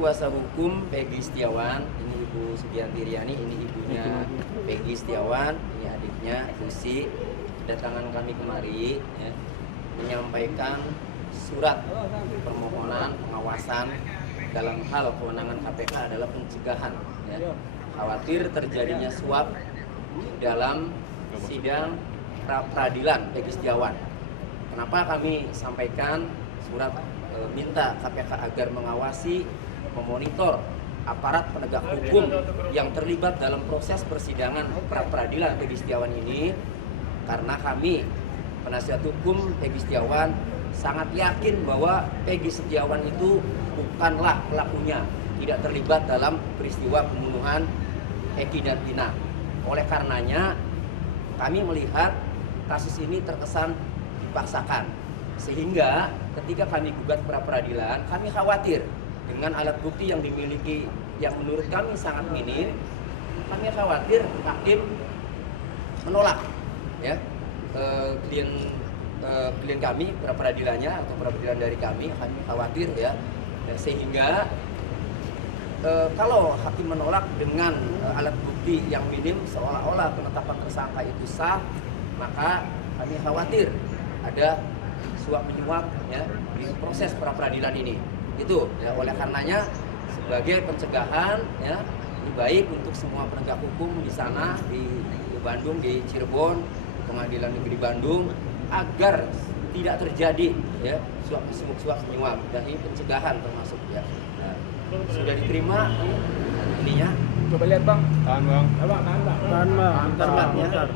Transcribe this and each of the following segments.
kuasa hukum Peggy Setiawan, ini Ibu Sugianti Riani, ini ibunya Peggy Setiawan, ini adiknya Lucy. Kedatangan kami kemari ya, menyampaikan surat permohonan pengawasan dalam hal kewenangan KPK adalah pencegahan ya. Khawatir terjadinya suap dalam sidang peradilan Peggy Setiawan. Kenapa kami sampaikan surat minta KPK agar mengawasi, memonitor aparat penegak hukum yang terlibat dalam proses persidangan pra-peradilan Peggy Setiawan ini, karena kami penasihat hukum Peggy Setiawan sangat yakin bahwa Peggy Setiawan itu bukanlah pelakunya, tidak terlibat dalam peristiwa pembunuhan Eki dan Tina. Oleh karenanya kami melihat kasus ini terkesan dipaksakan, sehingga ketika kami gugat pra-peradilan, kami khawatir dengan alat bukti yang dimiliki yang menurut kami sangat minim. Kami khawatir hakim menolak ya klien kami, pra-peradilannya atau pra-peradilan dari kami khawatir ya, sehingga kalau hakim menolak dengan alat bukti yang minim seolah-olah penetapan tersangka itu sah, maka kami khawatir ada suap menyuap ya di proses pra-peradilan ini. Itu ya, oleh karenanya sebagai pencegahan ya, ini baik untuk semua penegak hukum di sana di Bandung, di Cirebon, di Pengadilan Negeri Bandung, agar tidak terjadi ya suap menyuap, dan ini pencegahan termasuk ya. Nah, sudah diterima ininya. Coba lihat bang. Tahan bang. Tahan bang. Ya.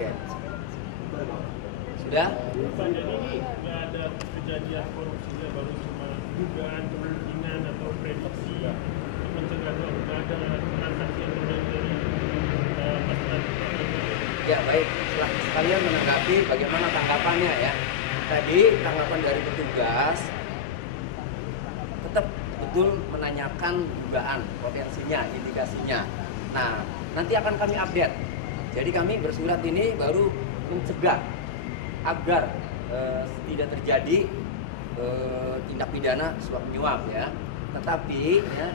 Oke. Sudah? Jadi ini nggak ada kejadian korupsinya, baru cuma dugaan kemungkinan atau prediksi mencegah, nggak ada transaksi yang terjadi dari masyarakat. Ya baik, sekalian menanggapi bagaimana tanggapannya ya. Tadi tanggapan dari petugas tetap betul menanyakan dugaan, potensinya, indikasinya. Nah, nanti akan kami update. Jadi kami bersurat ini baru mencegah agar tidak terjadi tindak pidana suap menyuap ya. Tetapi ya,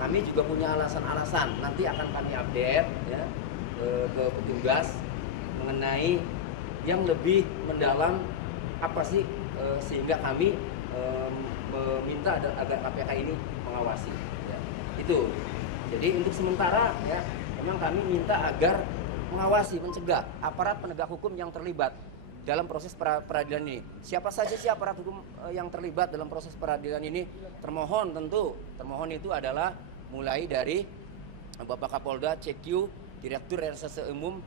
kami juga punya alasan-alasan. Nanti akan kami update ya ke petugas mengenai yang lebih mendalam apa sih sehingga kami meminta agar KPK ini mengawasi ya. Itu. Jadi untuk sementara ya memang kami minta agar mengawasi, mencegah aparat penegak hukum yang terlibat dalam proses peradilan ini. Siapa saja sih aparat hukum yang terlibat dalam proses peradilan ini? Termohon tentu. Termohon itu adalah mulai dari Bapak Kapolda, CQ, Direktur Reserse Umum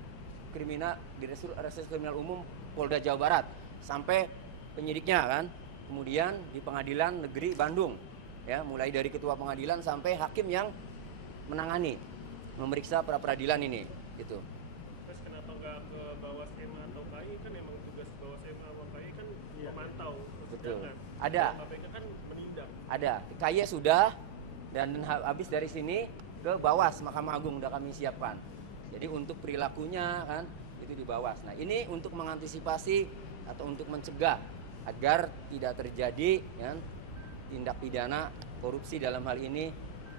Kriminal, Direktur Reserse Kriminal Umum Polda Jawa Barat, sampai penyidiknya kan. Kemudian di Pengadilan Negeri Bandung, ya, mulai dari ketua pengadilan sampai hakim yang menangani, memeriksa pra-peradilan ini, gitu. Terus kenapa nggak ke bawah SEMA atau KI? Kan emang tugas bawah SEMA atau KI kan memantau persidangan. Ada. KPK kan menindak. Ada. KY sudah, dan habis dari sini ke Bawas Mahkamah Agung udah kami siapkan. Jadi untuk perilakunya kan itu di Bawas. Nah, ini untuk mengantisipasi atau untuk mencegah agar tidak terjadi kan tindak pidana korupsi, dalam hal ini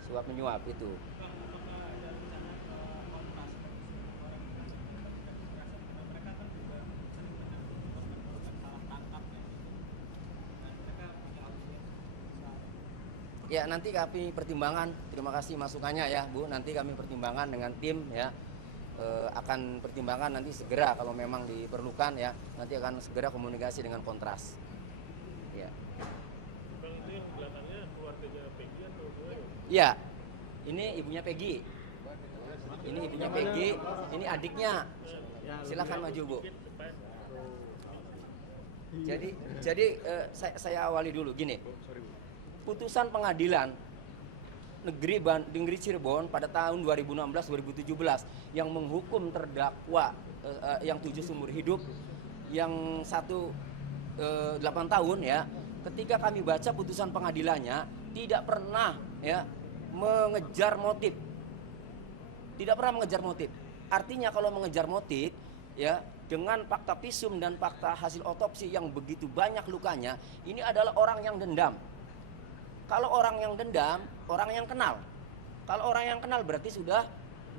suap menyuap itu. Ya, nanti kami pertimbangkan. Terima kasih masukannya ya, Bu. Nanti kami pertimbangkan dengan tim ya. Akan pertimbangkan nanti segera kalau memang diperlukan ya. Nanti akan segera komunikasi dengan Kontras. Ya. Bang, itu yang belakangnya keluarganya Peggy atau gimana? Iya. Ini ibunya Peggy. Ini ibunya Peggy, ini adiknya. Silakan maju, Bu. Jadi saya awali dulu gini. Putusan pengadilan negeri Cirebon pada tahun 2016-2017 yang menghukum terdakwa yang 7 seumur hidup, yang 8 tahun ya. Ketika kami baca putusan pengadilannya tidak pernah ya mengejar motif, Tidak pernah mengejar motif. Artinya kalau mengejar motif, ya, dengan fakta visum dan fakta hasil otopsi yang begitu banyak lukanya, ini adalah orang yang dendam. Kalau orang yang dendam, orang yang kenal. Kalau orang yang kenal berarti sudah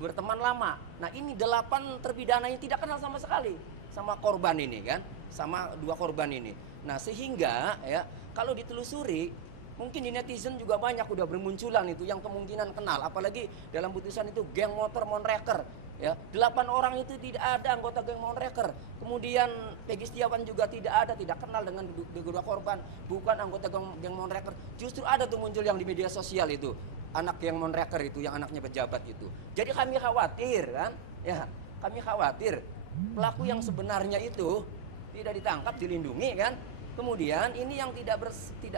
berteman lama. Nah, ini 8 terpidana yang tidak kenal sama sekali sama korban ini kan, sama 2 korban ini. Nah, sehingga ya kalau ditelusuri, mungkin di netizen juga banyak udah bermunculan itu yang kemungkinan kenal, apalagi dalam putusan itu geng motor Monreker, ya 8 orang itu tidak ada anggota geng Monreker. Kemudian Peggy Setiawan juga tidak kenal dengan kedua korban, bukan anggota geng Monreker. Justru ada tuh muncul yang di media sosial itu, anak geng Monreker itu, yang anaknya pejabat itu. Jadi kami khawatir kan, ya kami khawatir pelaku yang sebenarnya itu tidak ditangkap, dilindungi kan. Kemudian ini yang tidak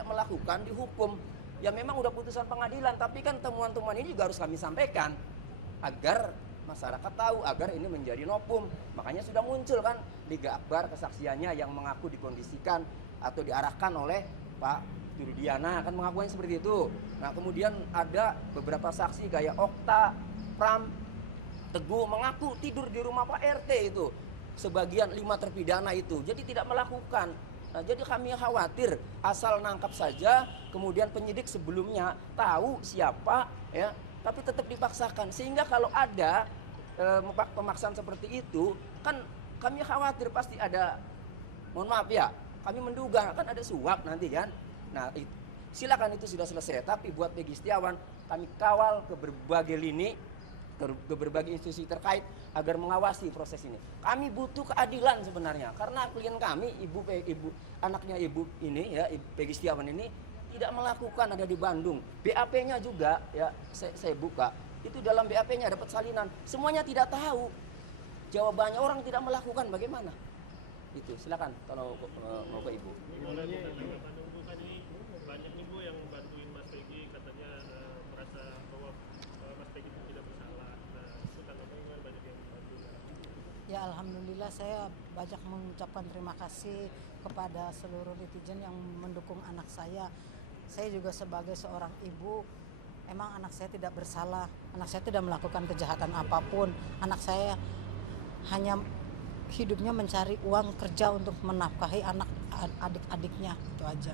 melakukan dihukum. Ya memang udah putusan pengadilan, tapi kan temuan-temuan ini juga harus kami sampaikan agar masyarakat tahu, agar ini menjadi novum. Makanya sudah muncul kan Liga Akbar kesaksiannya yang mengaku dikondisikan atau diarahkan oleh Pak Turudiana, kan mengakukan seperti itu. Nah, kemudian ada beberapa saksi kayak Okta, Pram, Teguh mengaku tidur di rumah Pak RT itu. Sebagian 5 terpidana itu. Jadi tidak melakukan. Nah, jadi kami khawatir asal nangkap saja, kemudian penyidik sebelumnya tahu siapa, ya, tapi tetap dipaksakan. Sehingga kalau ada pemaksaan seperti itu, kan kami khawatir pasti ada, mohon maaf ya, kami menduga kan ada suap nanti kan. Nah, silakan itu sudah selesai. Tapi buat Peggy Setiawan, kami kawal ke berbagai lini, ke berbagai institusi terkait agar mengawasi proses ini. Kami butuh keadilan sebenarnya, karena klien kami, anaknya ibu ini ya, Peggy Setiawan ini tidak melakukan, ada di Bandung. BAP-nya juga ya, saya buka, itu dalam BAP-nya dapat salinan. Semuanya tidak tahu. Jawabannya orang tidak melakukan, bagaimana? Itu silakan kalau mau ke Ibu. Gimana nih bukan ini banyak nih Bu yang bantuin Mas Peggy, katanya merasa bahwa Mas Peggy itu tidak bersalah. Nah, itu tanggapannya banyak yang bantu. Ya alhamdulillah, saya banyak mengucapkan terima kasih kepada seluruh netizen yang mendukung anak saya. Saya juga sebagai seorang ibu, emang anak saya tidak bersalah. Anak saya tidak melakukan kejahatan apapun. Anak saya hanya hidupnya mencari uang kerja untuk menafkahi adik-adiknya, itu aja.